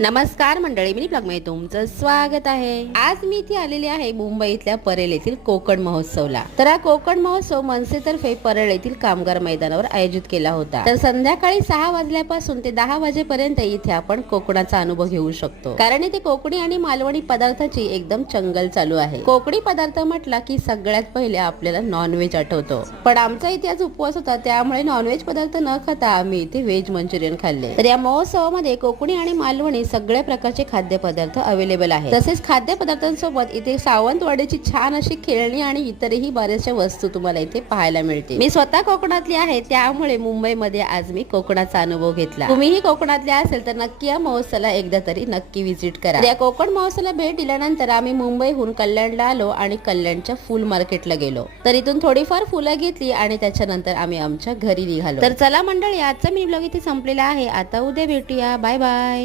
नमस्कार मंडळी, mini blog मध्ये तुमचं स्वागत आहे। आज मी इथे आलेली आहे मुंबईतल्या परेल येथील कोकण महोत्सवला। तर हा कोकण महोत्सव मनसेतर्फे परेल येथील कामगार मैदानावर आयोजित केला होता। तर संध्याकाळी 6 वाजल्यापासून ते 10 वाजेपर्यंत इथे आपण कोकणाचा अनुभव घेऊ शकतो, कारण इथे कोकणी आणि मालवणी पदार्थाची एकदम चंगल चालू आहे। कोकणी पदार्थ म्हटला की सगळ्यात पहिले आपल्याला नॉनव्हेज आठवतो, पण आमचा इथे आज उपवास होता, त्यामुळे नॉनव्हेज पदार्थ न खाता आम्ही इथे व्हेज मंचुरियन खाल्ले। तर या महोत्सवामध्ये कोकणी आणि मालवणी सगळ्या प्रकारचे खाद्यपदार्थ अवेलेबल आहेत। तसेच खाद्यपदार्थांसोबत इथे सावंतवाडीची छान अशी खेळणी आणि इतरही बऱ्याचशा वस्तू तुम्हाला इथे पाहायला मिळतील। मी स्वतः कोकणातली आहे, त्यामुळे मुंबईमध्ये आज मी कोकणाचा अनुभव घेतला। तुम्हीही कोकणातले असेल तर नक्की या महोत्सवाला एकदा तरी नक्की व्हिजिट करा। या कोकण महोत्सवाला भेट दिल्यानंतर आम्ही मुंबईहून कल्याणला आलो आणि कल्याणच्या फुल मार्केटला गेलो। तर इथून थोडीफार फुलं घेतली आणि त्याच्यानंतर आम्ही आमच्या घरी निघालो। तर चला मंडळी, आजचा मिनी ब्लॉग इथे संपलेला आहे। आता उद्या भेटूया, बाय बाय।